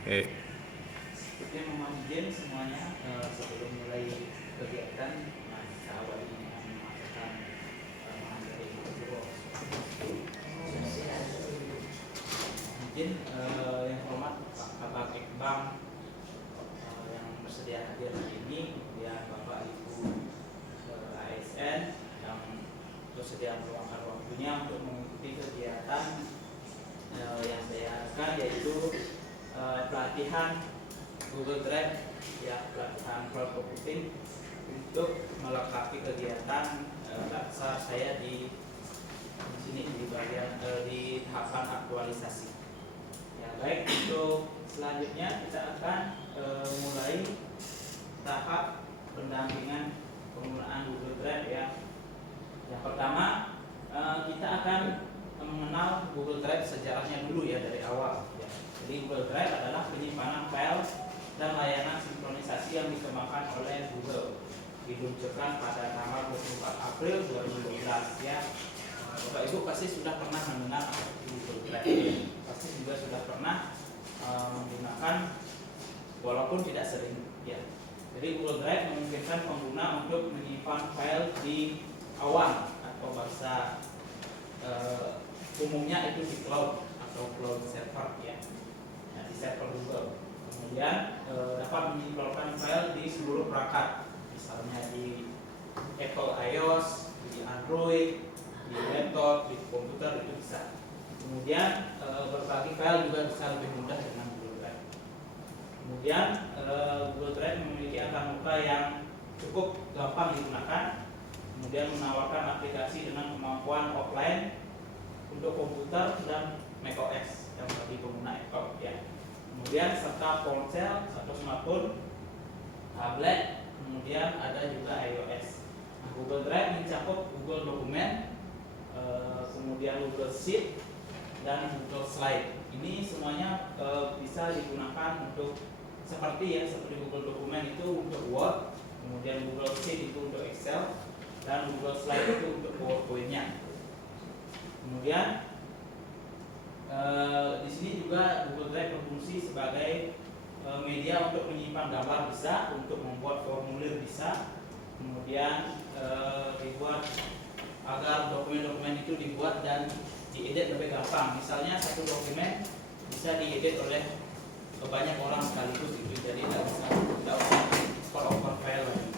Oke. Oke, mohon izin semuanya sebelum mulai kegiatan Mas awal ini memasukkan materi mungkin yang hormat Pak Kabak Ekbang yang bersedia hadir hari ini, kemudian Bapak Ibu ASN yang bersedia meluangkan waktunya untuk mengikuti kegiatan yang saya akan, yaitu pelatihan Google Drive, ya, pelatihan cloud computing untuk melengkapi kegiatan dasar saya di sini di bagian di tahapan aktualisasi. Ya, baik, untuk selanjutnya kita akan mulai tahap pendampingan penggunaan Google Drive, ya. Yang pertama, kita akan mengenal Google Drive sejarahnya dulu, ya, dari awal, ya. Jadi Google Drive adalah penyimpanan file dan layanan sinkronisasi yang dikembangkan oleh Google, diluncurkan pada tanggal 24 April 2012, ya. Bapak Ibu pasti sudah pernah mendengar Google Drive, pasti juga sudah pernah menggunakan walaupun tidak sering, ya. Jadi Google Drive memungkinkan pengguna untuk menyimpan file di awan atau bahasa umumnya itu di cloud atau cloud server, ya. Nah, di server Google. Kemudian dapat menyimpan file di seluruh perangkat, misalnya di Apple iOS, di Android, di laptop, di komputer, itu bisa. Kemudian berbagi file juga bisa lebih mudah dengan Google Drive. Kemudian Google Drive memiliki antarmuka yang cukup gampang digunakan. Kemudian menawarkan aplikasi dengan kemampuan offline untuk komputer dan macOS yang bagi pengguna Apple, ya. Kemudian serta ponsel atau smartphone, tablet, kemudian ada juga iOS. Nah, Google Drive mencakup Google Dokumen, kemudian Google Sheet dan Google Slide. Ini semuanya bisa digunakan untuk seperti Google Dokumen itu untuk Word, kemudian Google Sheet itu untuk Excel, dan Google Slide itu untuk PowerPoint-nya. Kemudian di sini juga Google Drive berfungsi sebagai media untuk menyimpan gambar bisa, untuk membuat formulir bisa, kemudian dibuat agar dokumen-dokumen itu dibuat dan diedit lebih gampang. Misalnya satu dokumen bisa diedit oleh banyak orang sekaligus, itu jadi tidak usah over file lagi.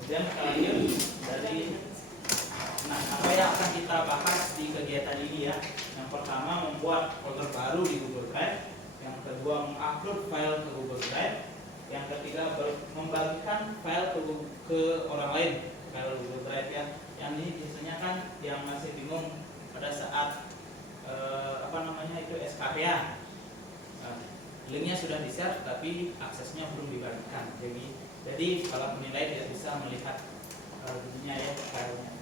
Kemudian terakhir dari apa yang akan kita bahas di kegiatan ini, ya. Yang pertama, membuat folder baru di Google Drive. Yang kedua, mengupload file ke Google Drive. Yang ketiga, membagikan file ke orang lain kalau Google Drive, ya. Yang ini biasanya kan yang masih bingung pada saat SKPA. Linknya sudah di-share tapi aksesnya belum dibagikan. Jadi kalau penilai tidak bisa melihat dirinya, ya, filenya.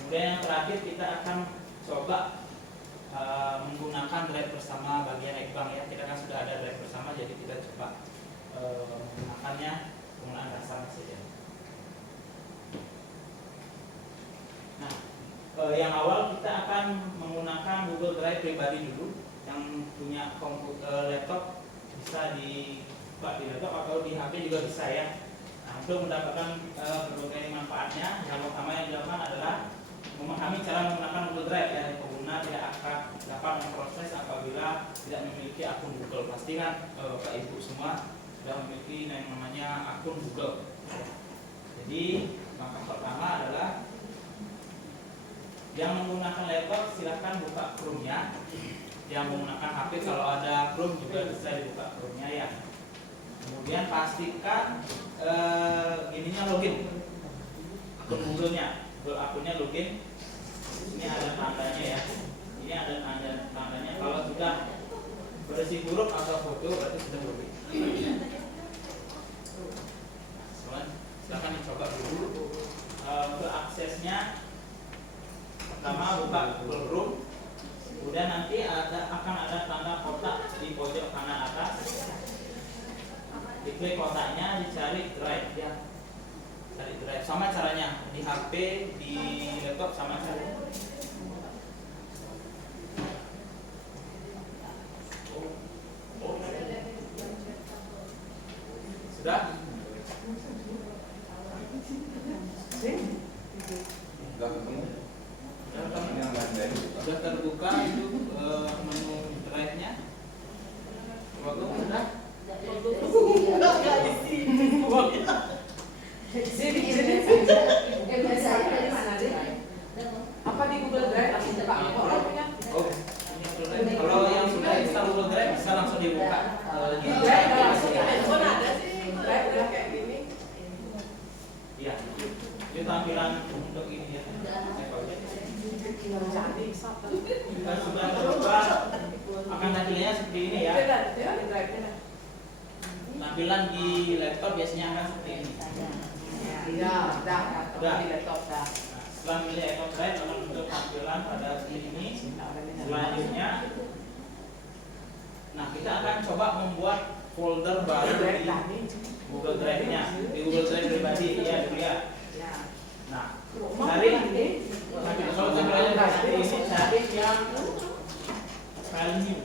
Kemudian yang terakhir, kita akan coba menggunakan drive bersama bagian Ekbang, ya. Kita kan sudah ada drive bersama, jadi kita coba menggunakannya, penggunaan dasar saja. Nah, yang awal kita akan menggunakan Google Drive pribadi dulu. Yang punya laptop bisa dibuat di laptop atau di HP juga bisa, ya. Nah, untuk mendapatkan berbagai manfaatnya, yang pertama yang dilakukan adalah memahami cara menggunakan Google Drive, ya. Pengguna tidak akan dapat memproses apabila tidak memiliki akun Google. Pastikan Bapak Ibu semua sudah memiliki yang namanya akun Google. Jadi langkah pertama adalah yang menggunakan laptop silahkan buka Chrome-nya. Yang menggunakan HP kalau ada Chrome juga bisa dibuka Chrome-nya, ya. Kemudian pastikan ininya login akun Google-nya, akunnya login. Ini ada tandanya, ya. Ini ada tandanya. Kalau sudah berisi huruf atau foto berarti sudah login. Silakan dicoba dulu. Untuk aksesnya, pertama buka Google Chrome. Kemudian nanti akan ada tanda kotak di pojok kanan atas. Diklik kotaknya, dicari drive, ya. Cari drive, sama caranya di HP, di laptop sama caranya. Sudah? Sudah terbuka itu menu drive-nya. Bagus, sudah? Apa di Google Drive? Oh, kalau yang sudah install Google Drive bisa langsung dibuka. Iya, itu tampilan untuk ini ya. Kita sudah terbuka, akan tampilannya seperti ini ya. Tampilan di laptop biasanya akan seperti ini. Udah. Setelah milih Apple Drive akan muncul tampilan pada ini. Selanjutnya, nah kita akan coba membuat folder baru di Google Drive-nya, di Google Drive pribadi ya dulu ya. Nah, cari kalau tampilannya seperti ini, cari yang file new.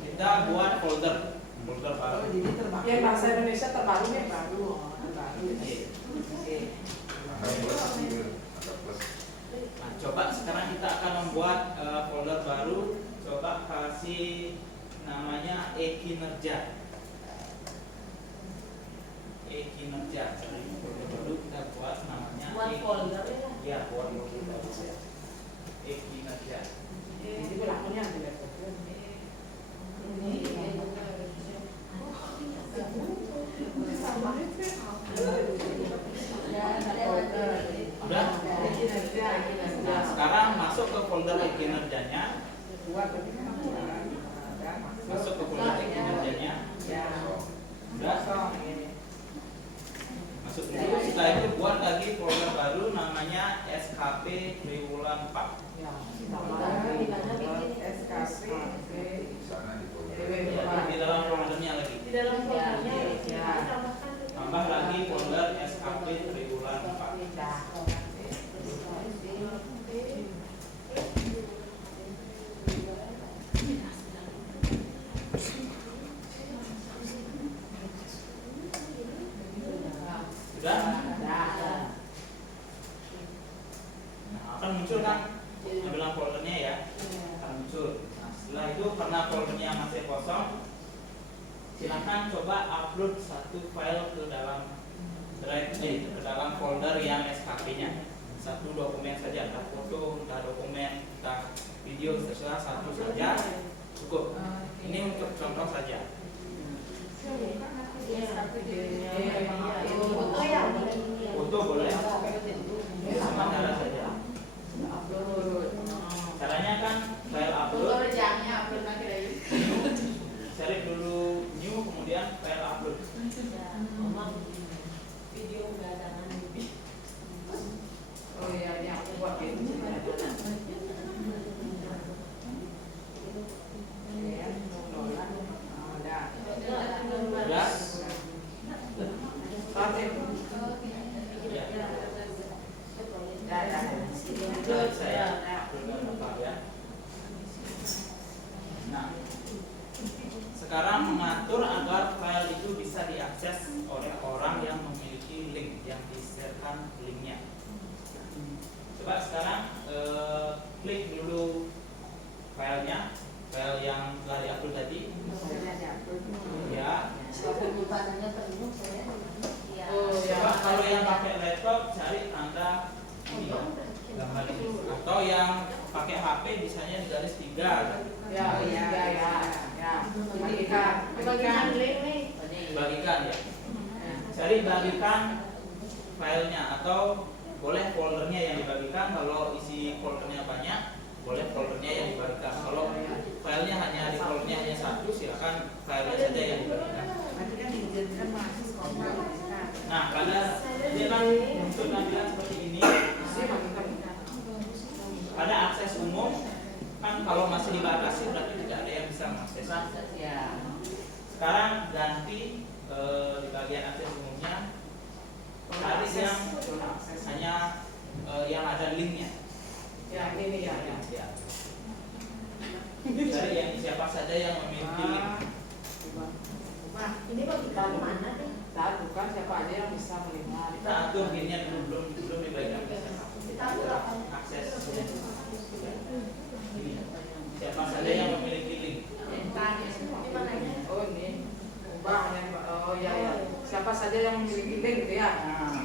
Kita buat folder baru. Yang bahasa Indonesia terbaru yang baru. Nah, coba sekarang kita akan membuat folder baru. Coba kasih namanya e-kinerja. E-kinerja. Folder baru kita buat namanya folder ya, buat folder e-kinerja. Jadi pelakunya di laptop. Udah? Nah, sekarang masuk ke folder e-kinerjanya. Masuk ke folder e-kinerjanya. Udah? Masuk dulu. Setelah itu buat lagi folder baru namanya SKP Triwulan 4. Di dalam foldernya lagi. Tambah lagi folder SKP Triwulan 4. Sudah? Nah, akan muncul kan tampilan foldernya ya, akan muncul. Nah, setelah itu karena foldernya masih kosong, silahkan coba upload satu file ke dalam drive, ke dalam folder yang SKP-nya. Satu dokumen saja, entah foto, entah dokumen, entah video, terserah satu saja cukup. Ini untuk contoh saja. Foto boleh, sementara saja. Caranya kan file upload, select dulu new, kemudian file upload. Oh iya, yang aku buat ini. Nah, sekarang mengatur agar file itu bisa diakses oleh orang yang memiliki link, yang di-sharekan linknya. Coba sekarang klik dulu filenya, file yang telah diupload tadi. Ya. Coba kalau yang pakai laptop cari tanda ini, gambar ini. Atau yang pakai HP bisanya di garis 3. Bagikan ya. Cari bagikan filenya atau boleh foldernya yang dibagikan. Kalau isi foldernya banyak, boleh foldernya yang dibagikan. Kalau filenya hanya di foldernya hanya satu, silakan filenya saja yang dibagikan. Nah, pada dia kan untuk tampilan seperti ini. Pada akses umum kan kalau masih dibatasi berarti tidak ada yang bisa mengakses. Sekarang ganti di bagian akses umumnya, cari yang hanya yang ada linknya. Ya ini ya. Dari yang siapa saja yang memiliki link. Nah, ini mau ditaruh mana nih? Saat bukan siapa aja yang bisa melihat. Kita atur linknya dulu, belum dibagikan Ditaruh apa? akses. Siapa saja yang memiliki link. Di mana ini? Oh ini. Ubah yang oh ya ya. Siapa saja yang memiliki link gitu ya. Nah,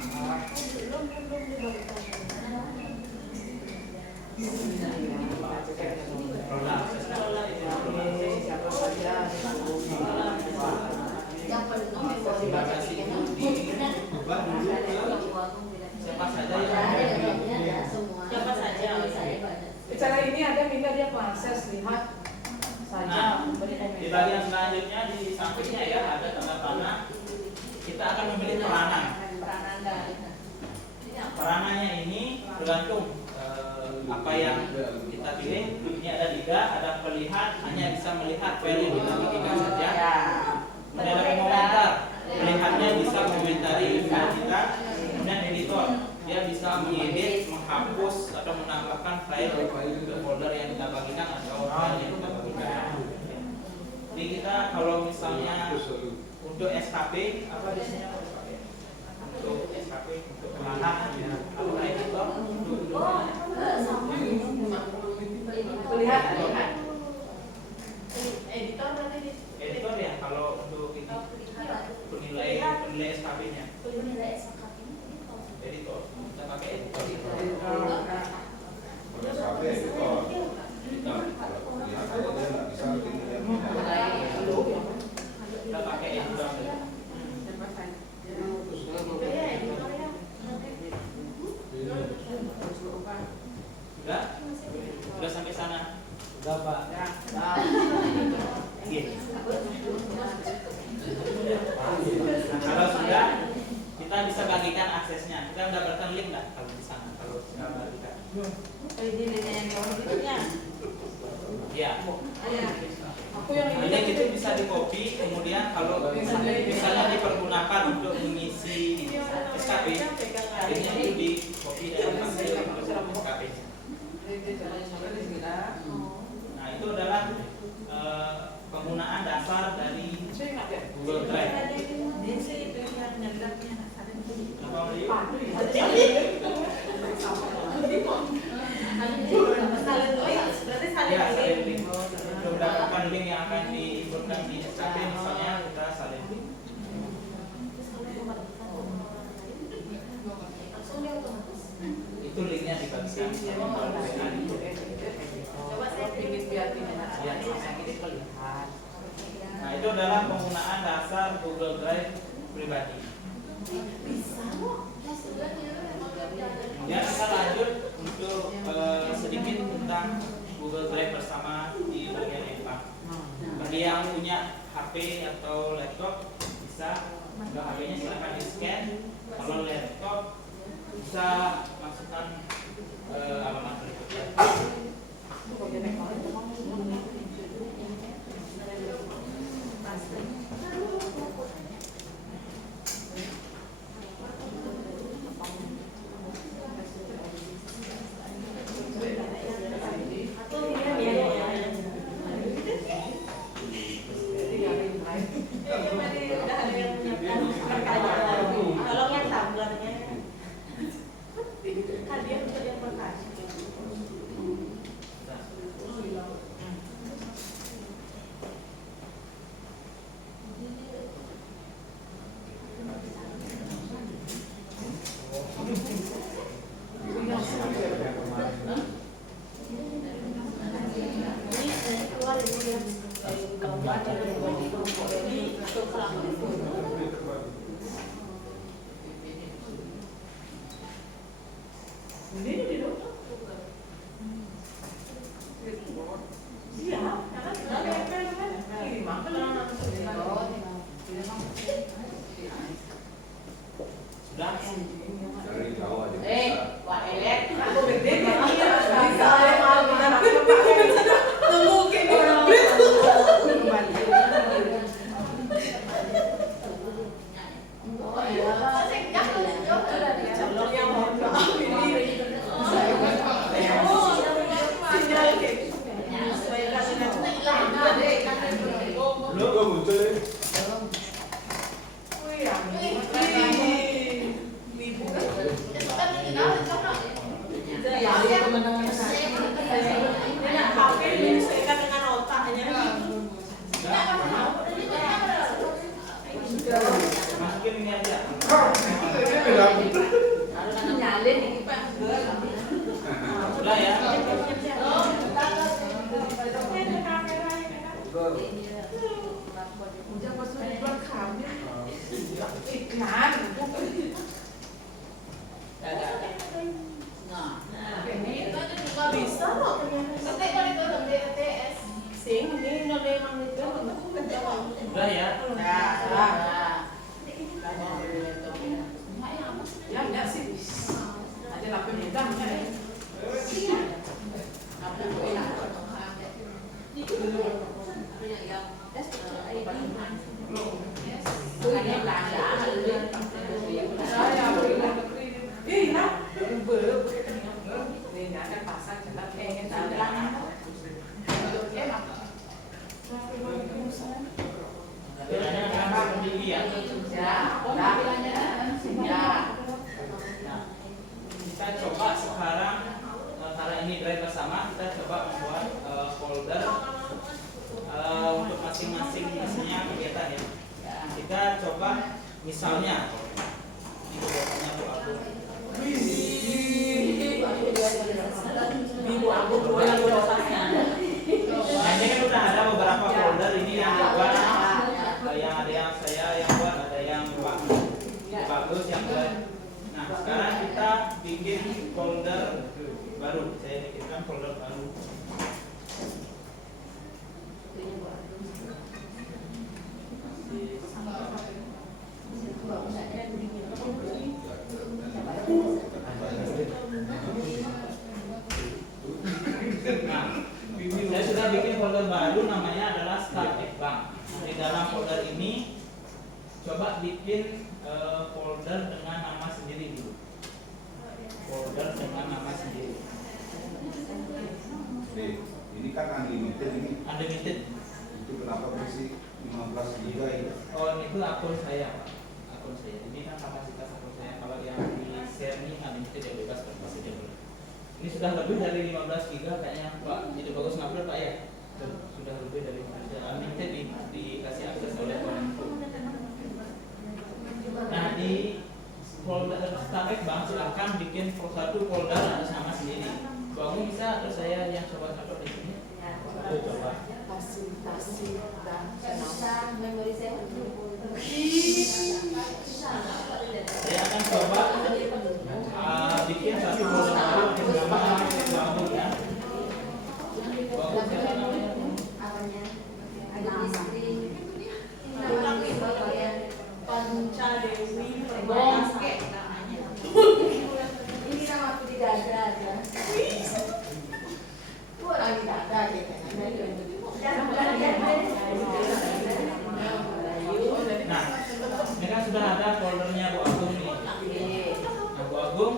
Belum diberikan. Roda aksesnya. siapa saja Yang penuh memori Dibatasi itu diubah dulu ke siapa saja yang memiliki link. Siapa saja? Bicara ini ada minta dia proses lihat saja Nah, beri di komentar. bagian selanjutnya di sampingnya ya ada tanda panah. Kita akan memilih peranan. Peranannya ini bergantung apa yang kita pilih. Ini ada 3, ada pelihat, hanya bisa melihat file yang kita pilihkan saja. Kemudian ada komentar, pelihatnya bisa komentari file kita. Kemudian editor, dia bisa mengedit, menghapus atau menambahkan file ke folder yang kita bagikan atau file yang kita bagikan. Jadi kita kalau misalnya untuk SKP apa biasanya untuk SKP untuk pelahan apa editor Lihat Editor berarti di editor ya kalau untuk ini penilai SKP-nya editor kita pakai editor kita pakai editor sudah sampai sana Sudah Pak. Gitu. Nah, kalau sudah kita bisa bagikan aksesnya. Kita mendapatkan link nggak kalau di sana kalau kita bagikan? Ya. aku yang ini Link itu bisa di copy, kemudian kalau misalnya dipergunakan untuk mengisi SKP, linknya itu di copy dan dipakai untuk SKP. Nah itu adalah penggunaan dasar dari Google Drive. Ya, salin link. Untuk mendapatkan link yang akan diinputkan di SKP, misalnya kita salin link. Itu linknya dibagikan. coba saya ingin biar ini kelihatan. Nah itu adalah penggunaan dasar Google Drive pribadi. Kemudian kita lanjut untuk sedikit tentang Google Drive bersama di bagian EPA. Bagi yang punya HP atau laptop bisa, kalau HP-nya silakan di scan. Kalau laptop bisa masukkan alamat berikutnya. Tolong yang tablernya. Hadiah untuk yang bekas. Sudah? Wah elek. Aku gede kan? Bisa tunggu kini. Makanya Belanda saya pergi luar negeri. Nah, belum ini ada pasar cepat pengen dagang. Kiranya akan tinggi ya. Nah, kita coba sekarang karena ini drive bersama, kita coba membuat folder untuk masing-masing misalnya kegiatan ya. Kita coba misalnya ini kegiatannya Bu Agung. Ibu aku pulang dosanya. Nah, ini kan udah ada beberapa folder ini yang dibuat, yang ada yang saya yang buat, ada yang Pak Bagus yang buat. Nah, sekarang kita bikin folder baru. Saya bikinkan folder baru. Nah, saya sudah bikin folder baru, namanya adalah Start Bank. Di dalam folder ini coba bikin folder dengan nama sendiri dulu. Folder dengan nama sendiri. Ini kan unlimited ini. Unlimited. Itu kenapa berisi 15 GB ini? Oh, itu akun saya, Pak. Akun saya. Ini kan kapasitas akun saya. Kalau yang di share ini unlimited ya bebas berapa saja boleh. Ini sudah lebih dari 15 GB kayaknya Pak. Jadi bagus ngupload Pak ya. Sudah lebih dari 15 GB. Unlimited dikasih akses oleh Kominfo. Nah, di folder Start Bank silahkan bikin satu folder atas nama sendiri. Bangun bisa atau saya yang coba di sini? Coba. Fasilitasi dan memori saya. Saya akan coba bikin satu folder baru dengan nama Bagus ya. Bagus siapa namanya? Panca Dewi Bongke. ini nama aku di dada ya. Orang di dada gitu. Nah, ini kan sudah ada foldernya Bu Agung nih. Nah, Bu Agung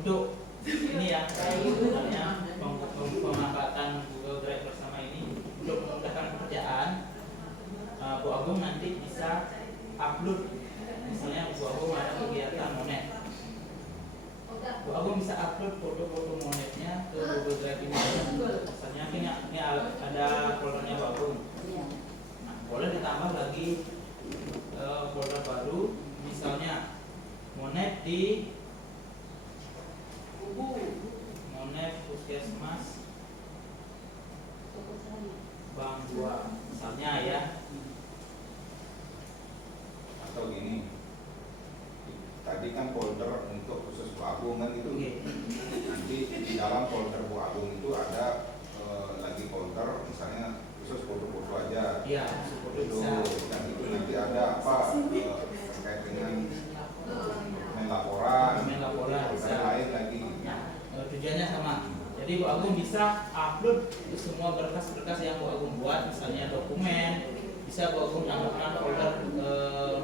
untuk ini ya, sebenarnya pemanfaatan Google Drive bersama ini untuk memudahkan pekerjaan. Bu Agung nanti bisa upload, misalnya Bu Agung ada kegiatan monet. Bu Agung bisa upload foto-foto monetnya ke Google Drive ini. Misalnya ini ada foldernya Bu Agung. Nah, boleh ditambah lagi folder baru, misalnya monet di monet puskesmas Bang 2 misalnya ya. Atau gini, tadi kan folder untuk khusus Bu Agung kan itu. Nanti di dalam folder Bu Agung itu ada lagi folder misalnya khusus foto-foto aja. Iya, foto Itu bisa. dan itu nanti ada apa terkait dengan main laporan, bisa. dan lain lagi. Nah, tujuannya sama. Jadi Bu Agung bisa upload semua berkas-berkas yang Bu Agung buat, misalnya dokumen, bisa Bu Agung tambahkan folder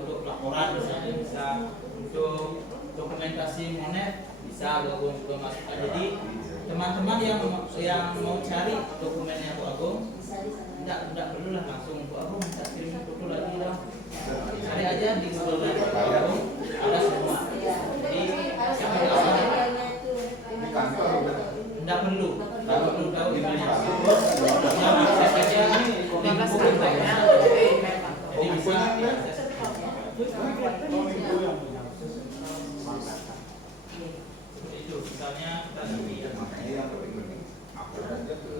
untuk laporan, misalnya bisa untuk dokumentasi monet, bisa Bu Agung juga masukkan. Jadi teman-teman yang mau cari dokumennya Bu Agung, tidak perlu lah langsung Bu Agung minta kirim foto lagi lah. Cari aja di Google Drive Bu Agung, ada semua. Jadi siapa tahu Di kantor udah. tidak perlu tahu di mana. Yang akses aja link Google Drive-nya. Jadi bisa diakses. Seperti itu, misalnya kita tadi ya. Makanya yang paling penting upload aja ke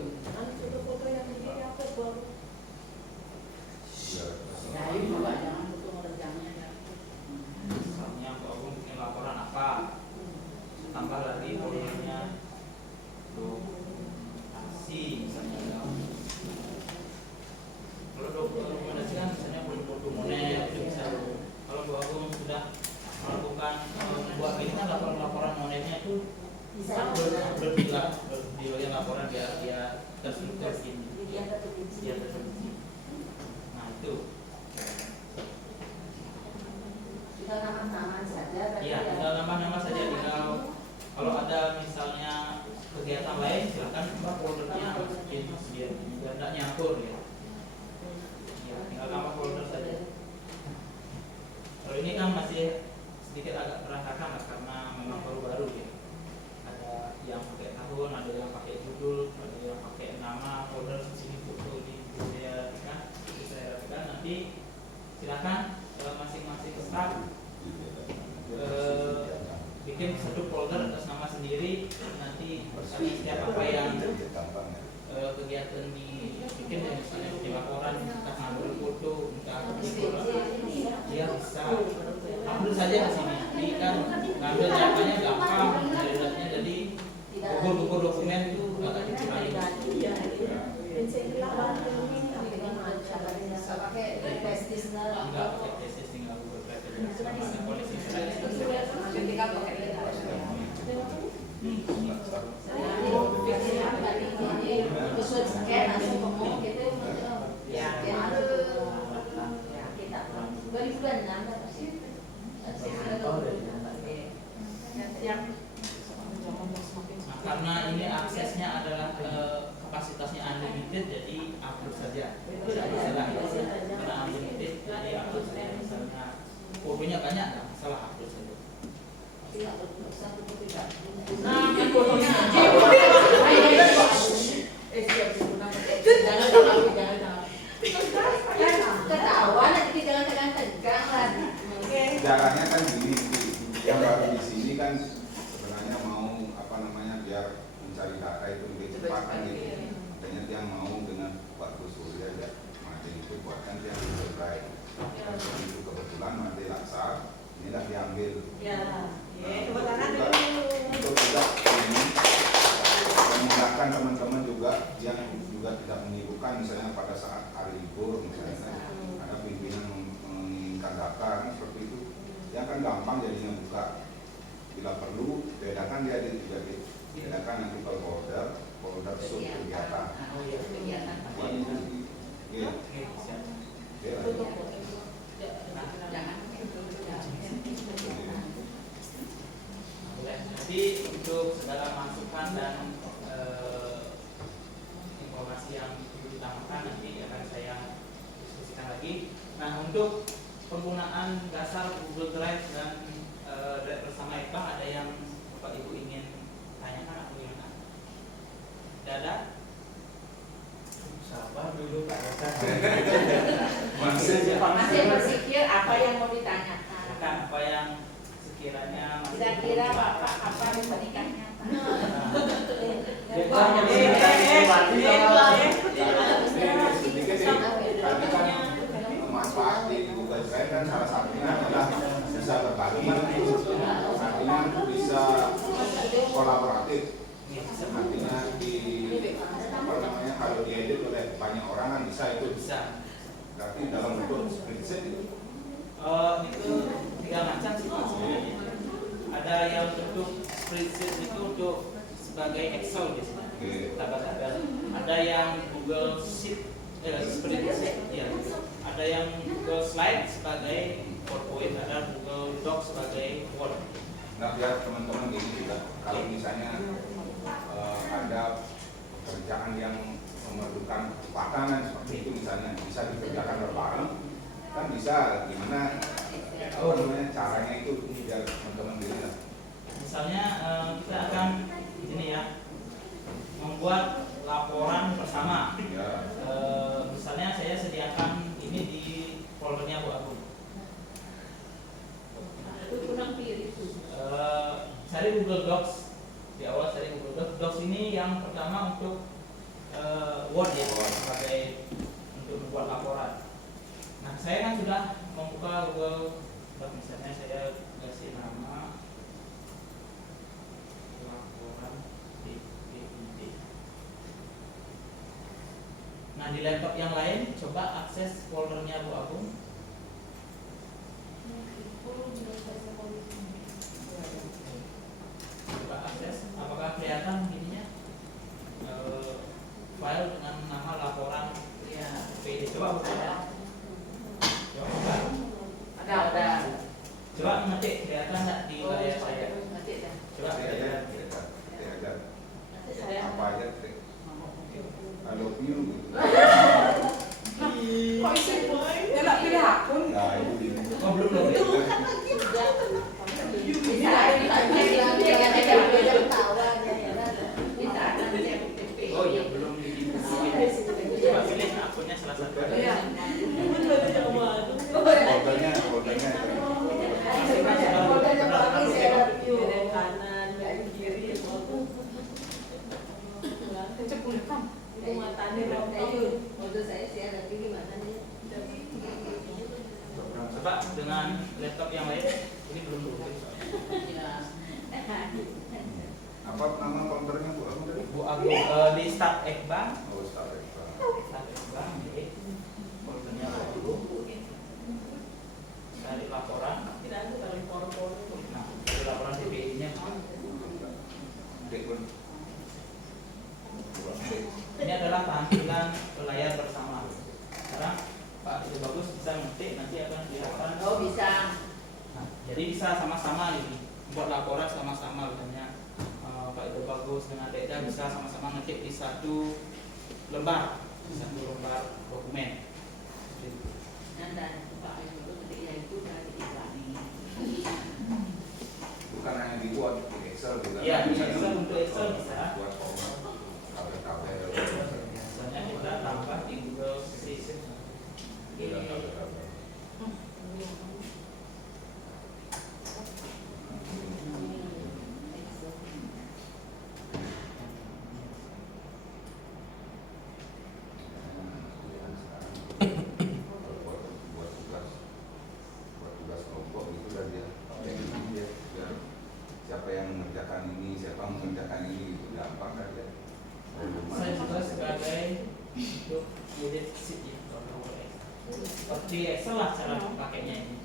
foto yang ini apa baru? Nah, ini juga jangan foto rejangnya ya. Misalnya Bu Agung bikin laporan apa, tambah lagi foldernya dokumentasi misalnya. Kalau dokumentasi kan misalnya foto monet itu bisa. Kalau Bu Agung sudah melakukan membuat ini kan laporan monetnya itu upload juga terstruktur ini. Dia tertulis. Dia terkunci. Nah itu. Tinggal nama-nama saja. berarti Iya, ya. tinggal nama-nama saja. Tinggal kalau ada misalnya kegiatan lain, silakan mbak foldernya masukin biar tidak nyampur ya. Ya, tinggal nama folder saja. Kalau ini kan masih sedikit agak berantakan lah, karena memang baru-baru ya. Ada yang pakai tahun, ada yang pakai judul, ada yang pakai nama, folder di sini foto di saya rapikan. Nanti silakan masing-masing staff bikin satu folder atas nama sendiri. Nanti setiap apa yang kegiatan dibikin ya, misalnya di laporan, entah ngambil foto, entah dia bisa ambil saja di sini. Ini kan ngambil datanya gampang, dari datanya jadi buku dokumen itu agak dikurangi. Bisa pakai prestis lah. Enggak pakai tesis, tinggal Google Drive aja. Sama ada koneksi saya. Ketika pakai ini Khusus scan langsung ngomong gitu. Ya. Ya ada kita 2006 apa sih? Nah, karena ini aksesnya adalah kapasitasnya unlimited, jadi upload saja. Tidak masalah itu. Karena unlimited, jadi upload saja. Misalnya fotonya banyak, nggak masalah, upload saja. Nah, kan fotonya Ketawa nanti jangan tegang-tegang lah. Caranya kan gini, yang baru di sini kan sebenarnya mau apa namanya biar mencari data itu lebih cepat kan gitu. Makanya dia mau dengan waktu surya ya, Made itu buatkan dia Google Drive. Itu kebetulan Made Laksa, inilah diambil. Ya. kebetulan Untuk juga ini memudahkan teman-teman juga yang juga tidak menyibukkan, misalnya pada saat hari libur misalnya kan ada pimpinan menginginkan data kan seperti itu, yang kan gampang jadinya buka. Bila perlu bedakan dia di tiga titik, bedakan nanti ke folder sub kegiatan. Oh iya, kegiatan. Buat itu, iya. oke, siap. Iya. Jangan. Boleh. Jadi untuk segala masukan dan informasi yang diutamakan nanti akan saya diskusikan lagi. Nah, untuk penggunaan dasar Google Drive dan Drive bersama Iqbal, ada yang Bapak Ibu ingin tanyakan atau gimana? Dada? Sabar dulu Pak Hasan. Masih berpikir apa yang mau ditanyakan. Silakan, apa yang sekiranya masih Kira-kira Bapak apa yang menikahnya? Sedikit sih, tadi kan manfaat di Google Drive kan salah satunya adalah bisa berbagi, artinya bisa kolaboratif, artinya di apa namanya kalau diedit oleh banyak orang kan bisa itu, bisa. tapi dalam bentuk spreadsheet itu. Itu tiga macam sih Pak sebenarnya. Ada yang bentuk spreadsheet itu untuk sebagai Excel biasanya, tabel-tabel. Ada yang Google Sheet, spreadsheet, ya. Ada yang Google Slide sebagai PowerPoint, ada Google Docs sebagai Word. Nah biar teman-teman gini juga, kalau misalnya ada kerjaan yang memerlukan pakangan seperti itu misalnya bisa dikerjakan berbareng, kan bisa gimana namanya caranya itu biar teman-teman bisa. Misalnya kita akan ini ya, membuat laporan bersama. Ya. Misalnya saya sediakan ini di foldernya Bu Agung. Cari Google Docs, di awal cari Google Docs. Docs ini yang pertama untuk Word ya, sebagai untuk membuat laporan. Nah, saya kan sudah membuka Google Docs, misalnya saya kasih nama laporan PPID. Nah, di laptop yang lain coba akses foldernya Bu Agung. Coba akses, apakah kelihatan ininya file dengan nama laporan Iya. PD. Coba buka. Coba buka. Ada. Coba ngetik, kelihatan nggak di layar saya? Nanti ya. Coba Ketik aja, kelihatan. ketik aja. Saya. Apa aja ketik. I love you gitu. Kok isi? Dia nak pilih akun. Nah, itu dia. Oh belum loh. Bisa ada ketawa bisa Oh iya belum di. Coba pilih akunnya salah satu. Iya. Foldernya Foldernya bagus ya, kanan, kiri, Cepulikan. itu matanya rontok. Untuk saya sih ada gimana nih? Coba dengan laptop yang lain, ini belum login soalnya. Iya. apa nama foldernya Bu Agung tadi? Bu Agung di Start Ekbang, Oh, Start Ekbang. Start Ekbang, jadi foldernya Bu Agung. Cari laporan, Tidak ada kalau forum-forum. nah dari laporan DPI-nya. Dek pun. Buat dek. Ini adalah tampilan layar bersama. Sekarang Pak Ide Bagus bisa ngetik, nanti akan kelihatan. Oh bisa. Nah, jadi bisa sama-sama ini buat laporan sama-sama, misalnya Pak Ide Bagus dengan Deda bisa sama-sama ngetik di satu lembar dokumen. Nanti Pak itu ketika itu dari iklani. Bukan hanya di Word, di Excel juga. Iya, di Bisa Excel, dulu. untuk Excel bisa. Buat format, tabel-tabel. Biasanya kita tambah di Google Sheets. Iya, tabel-tabel. Buat tugas kelompok itu dan dia biar siapa yang mengerjakan ini, siapa mengerjakan ini itu gampang kan ya. Saya juga sebagai untuk edit sheet ya, seperti Excel lah cara pakainya ini.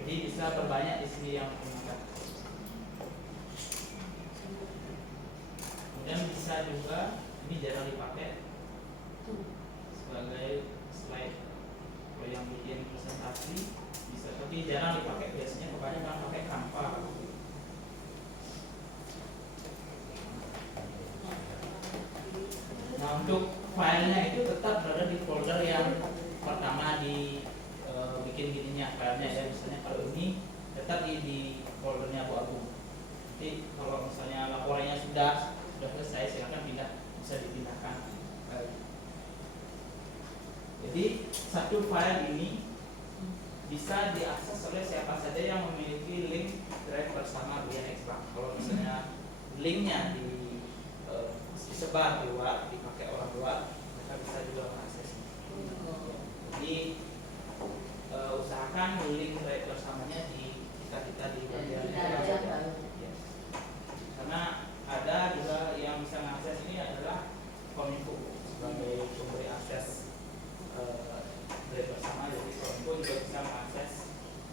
Jadi bisa perbanyak di sini yang menggunakan. Kemudian bisa juga ini jarang dipakai sebagai slide kalau yang bikin presentasi bisa, tapi jarang dipakai, biasanya kebanyakan pakai Canva. Nah untuk filenya itu tetap berada di folder yang pertama di bikin gininya filenya ya, misalnya kalau ini tetap di foldernya Bu Agung. Jadi kalau misalnya laporannya sudah selesai, silakan pindah, bisa dipindahkan. Jadi satu file ini bisa diakses oleh siapa saja yang memiliki link drive bersama Brian Xbank. Kalau misalnya linknya disebar di luar, dipakai orang luar, mereka bisa juga mengaksesnya. Jadi usahakan link drive bersamanya di kita di bagian yes. Karena ada juga yang bisa mengakses ini adalah Kominfo sebagai pemberi akses drive bersama. Jadi Kominfo juga bisa mengakses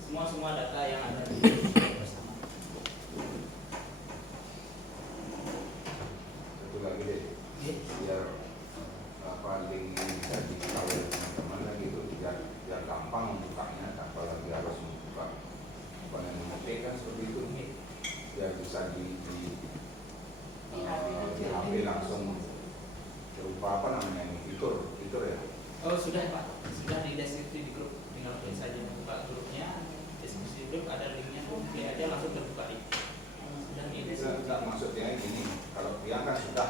semua data yang ada di drive bersama. Satu lagi deh, biar apa link ini bisa diketahui teman-teman lagi itu biar gampang membukanya, tanpa lagi harus membuka apa yang mengetik kan seperti itu, biar bisa di HP langsung berupa apa namanya ini fitur ya. Oh sudah Pak, sudah di deskripsi di grup, tinggal klik saja buka grupnya, deskripsi grup ada linknya, klik aja langsung terbuka ini. Sudah di deskripsi. Enggak, maksudnya gini, kalau yang kan sudah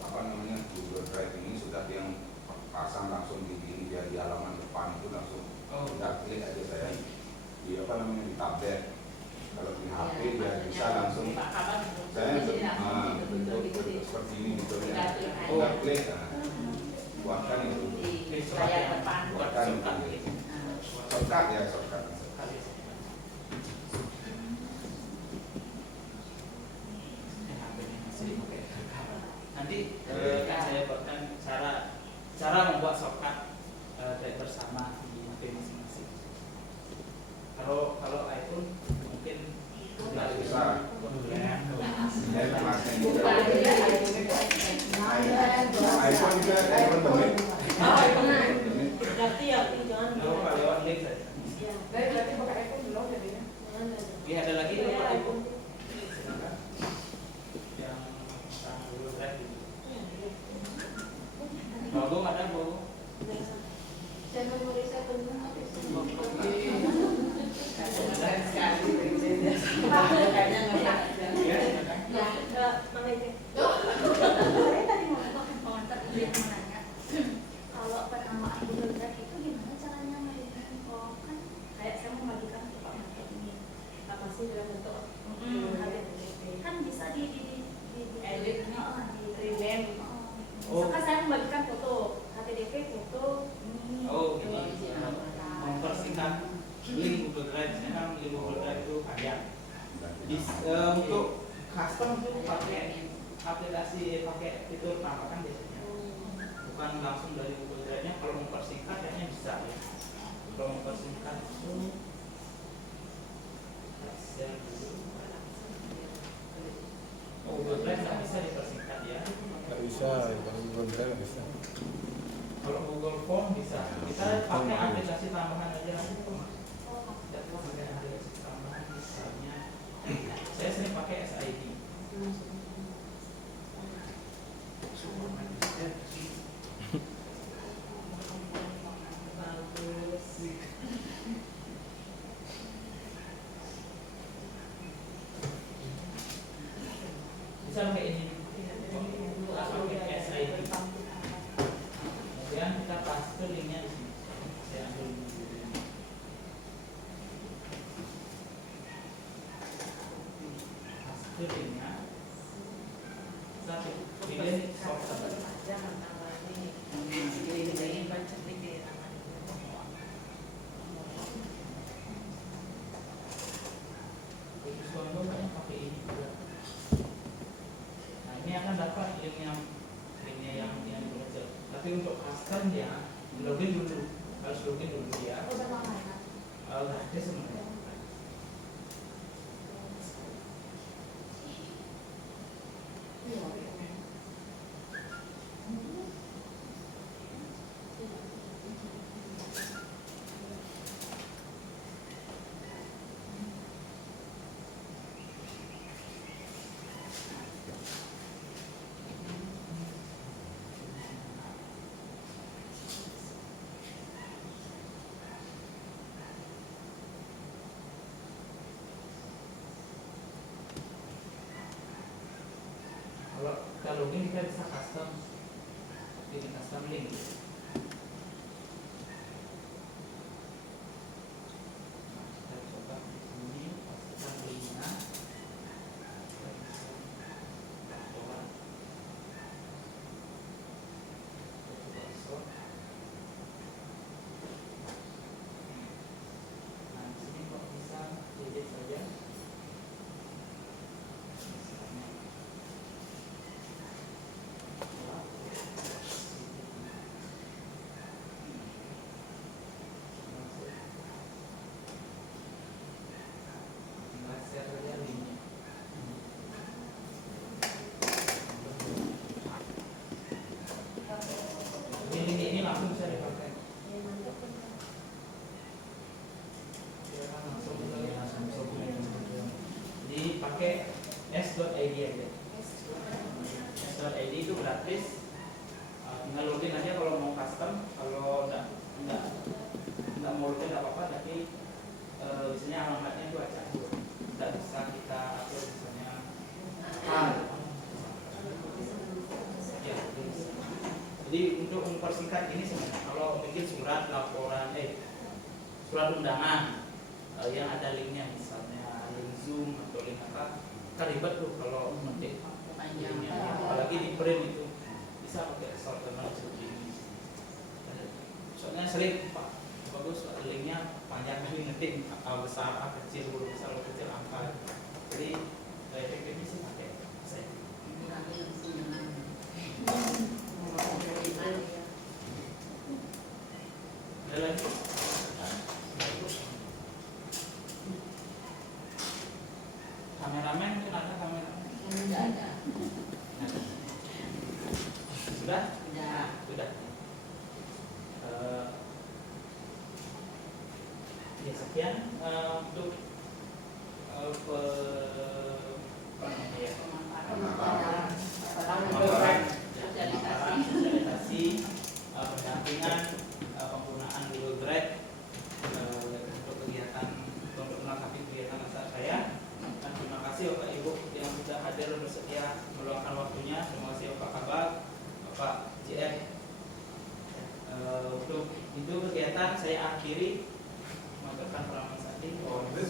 apa namanya Google Drive ini sudah yang pasang langsung di biar di halaman depan itu langsung tinggal klik aja saya di apa namanya di tablet. Kalau di HP biar bisa langsung saya seperti ini gitu ya. Tinggal klik, buatkan itu. Layar depan. Buatkan itu. Shortcut ya, shortcut. Nanti kan saya buatkan cara membuat shortcut drive bersama di HP masing-masing. Kalau iPhone mungkin Nggak susah. ya. Ya, kelasnya juga. Bukan. bisa teman-teman. Berarti ya, jangan. Nggak apa-apa, lewat link saja. Ya. Berarti pakai iPhone belum jadinya. Iya, ada lagi Iya, lewat iPhone. iPhone. Silakan. Yang Google Drive. Logo ada logo. Saya memori saya penuh habis. Keren sekali. Kayaknya nggak Ya, silakan. Ya. Mana itu? Saya tadi mau pengantar ibu yang menanya kalau penamaan Google Drive itu gimana caranya menginfo kan kayak saya mau membagikan ke Pak Market ini Masih dalam bentuk kan bisa di edit, di rename. Oh. misalkan saya membagikan foto HTTP foto ini Oh, gini. Mempersingkat link Google Drive. Sekarang link Google Drive itu panjang. Untuk custom itu pakai aplikasi, pakai fitur penampakan biasanya. Bukan langsung dari Google Drive-nya. Kalau mempersingkat kayaknya bisa ya. Kalau mempersingkat itu share dulu. Oh, Google Drive nggak bisa dipersingkat ya. Nggak bisa, kalau Google Drive nggak bisa. Kalau Google Form bisa. Kita pakai aplikasi tambahan aja. Tidak perlu pakai aplikasi tambahan misalnya. Saya sering pakai SID. Bisa pakai ini. Pakai SID. Kemudian kita paste linknya di sini. Saya ambil dulu. Paste linknya. Satu. Pilih software. Khusus download banyak pakai ini juga. Nah, ini akan dapat linknya yang dibaca. Tapi untuk custom ya login dulu, harus login dulu ya. Ada sebenarnya. Kalau kita login kita bisa custom, bikin custom link. Kita coba di sini pastikan linknya. Kita bisa coba. Kita coba sort. Nah di sini kok bisa edit saja. Misalnya. Ini langsung bisa dipakai. Jadi pakai s.id aja. S.id itu gratis. Tinggal login aja kalau mau custom. Kalau enggak mau login enggak apa-apa. Tapi biasanya alamatnya itu acak. Tidak bisa kita atur misalnya. Ya, bisa. Jadi untuk mempersingkat ini sebenarnya kalau bikin surat laporan, surat undangan yang ada linknya misalnya link Zoom atau link apa, kan ribet tuh kalau ngetik linknya. Apalagi di print itu bisa pakai shortener seperti ini. Soalnya sering Pak, bagus linknya panjang kali ngetik A besar, A kecil, huruf besar, huruf kecil, angka. Jadi efektifnya sih pakai saya. Ada lagi? Kameramen itu ada kameramen? Tidak ada. Sudah? Tidak. sekian untuk sosialisasi pendampingan penggunaan Google Drive untuk kegiatan untuk melengkapi kegiatan asal saya. Dan terima kasih Bapak Ibu yang sudah hadir bersedia meluangkan waktunya. Terima kasih Bapak Kabak, Bapak JF. Untuk itu kegiatan saya akhiri. Mengaturkan Praman Sandi. Oke.